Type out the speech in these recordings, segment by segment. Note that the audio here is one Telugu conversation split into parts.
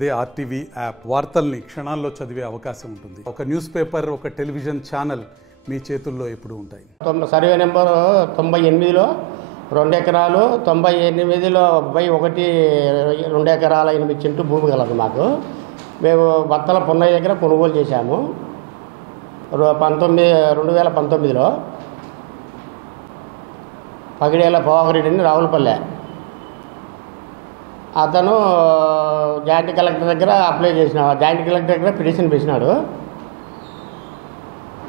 అదే ఆర్టీవీ యాప్ వార్తల్ని క్షణాల్లో చదివే అవకాశం ఉంటుంది. ఒక న్యూస్ పేపర్, ఒక టెలివిజన్ ఛానల్ మీ చేతుల్లో ఎప్పుడు ఉంటాయి. సర్వే నెంబర్ 98లో 2 ఎకరాలు, 98లో 1 2 ఎకరాల 8 సెంటు భూమి కలదు మాకు. మేము బత్తల పున్నయ్య దగ్గర కొనుగోలు చేశాము 2019లో. పగిడేళ్ళ పోవకరెడ్డిని రావులపల్లె అతను జాయింట్ కలెక్టర్ దగ్గర అప్లై చేసిన, జాయింట్ కలెక్టర్ దగ్గర పిటిషన్ వేసినాడు.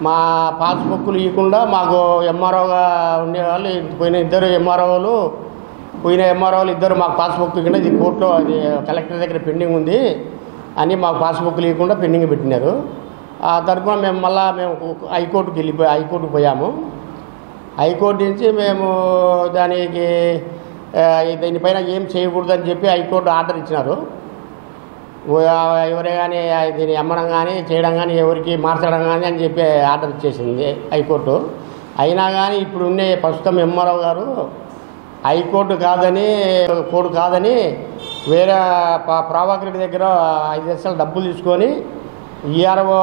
మా పాస్బుక్లు ఇవ్వకుండా మాకు ఎంఆర్ఓగా ఉండేవాళ్ళు పోయిన ఇద్దరు ఎంఆర్ఓలు ఇద్దరు మాకు పాస్బుక్ ఇవ్వకుండా ఇది కోర్టులో అది కలెక్టర్ దగ్గర పెండింగ్ ఉంది అని మాకు పాస్బుక్లు ఇవ్వకుండా పెండింగ్ పెట్టినారు. ఆ తరఫున మేము హైకోర్టుకు పోయాము. హైకోర్టు నుంచి మేము దీనిపైన ఏం చేయకూడదని చెప్పి హైకోర్టు ఆర్డర్ ఇచ్చినారు. ఎవరే కానీ దీన్ని అమ్మడం కానీ చేయడం కానీ ఎవరికి మార్చడం కానీ అని చెప్పి ఆర్డర్ ఇచ్చేసింది హైకోర్టు. అయినా కానీ ఇప్పుడు ఉండే ప్రస్తుతం ఎంఆర్ఓ గారు హైకోర్టు కాదని వేరే ప్రభాకర్ రెడ్డి దగ్గర 5 లక్షలు డబ్బులు తీసుకొని ఈఆర్ఓ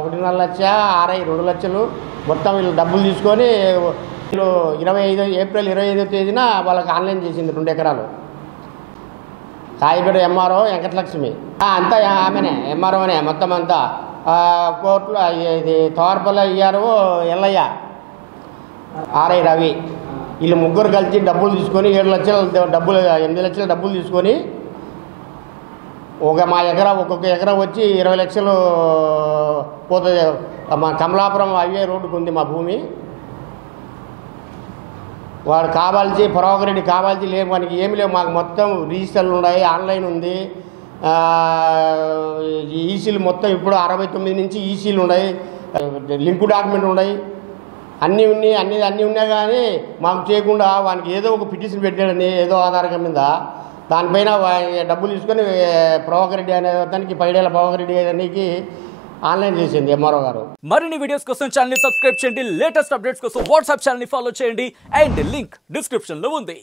1.5 లక్ష, ఆర్ఐ 2 లక్షలు మొత్తం వీళ్ళు డబ్బులు తీసుకొని ఏప్రిల్ 25వ తేదీన వాళ్ళకి ఆన్లైన్ చేసింది 2 ఎకరాలు. కాయపేట ఎంఆర్ఓ వెంకటలక్ష్మి అంతా ఆమెనే ఎంఆర్ఓనే మొత్తం అంతా. కోర్టులో ఇది తోర్పల్లి ఈఆర్ఓ ఎల్లయ్య, ఆర్ఐ రవి వీళ్ళు ముగ్గురు కలిసి డబ్బులు తీసుకొని 8 లక్షల డబ్బులు తీసుకొని ఒక్కొక్క ఎకరా వచ్చి 20 లక్షలు పోతుంది. మా కమలాపురం హైవే రోడ్డుకు ఉంది మా భూమి. వాడు ప్రభాకర్ రెడ్డి కావాల్సి లేవు, మనకి ఏమి లేవు. మాకు మొత్తం రిజిస్టర్లు ఉన్నాయి, ఆన్లైన్ ఉంది, ఈసీలు మొత్తం ఇప్పుడు 69 నుంచి ఈసీలు ఉన్నాయి, లింక్ డాక్యుమెంట్ ఉన్నాయి, అన్నీ ఉన్నాయి. కానీ మాకు చేయకుండా వానికి ఏదో ఒక పిటిషన్ పెట్టాడని ఏదో ఆధారం మీద దానిపైన డబ్బులు తీసుకొని ప్రభాకర్ రెడ్డి అనే అతనికి పైడేళ్ళ ప్రభాకర్ రెడ్డి అనేకి ఆన్లైన్ చేసింది ఎంఆర్ఓ గారు. మరిన్ని వీడియోస్ కోసం ఛానల్ ని సబ్స్క్రైబ్ చేయండి, లేటెస్ట్ అప్డేట్స్ కోసం వాట్సాప్ ఛానల్ ని ఫాలో చేయండి అండ్ లింక్ డిస్క్రిప్షన్ లో ఉంది.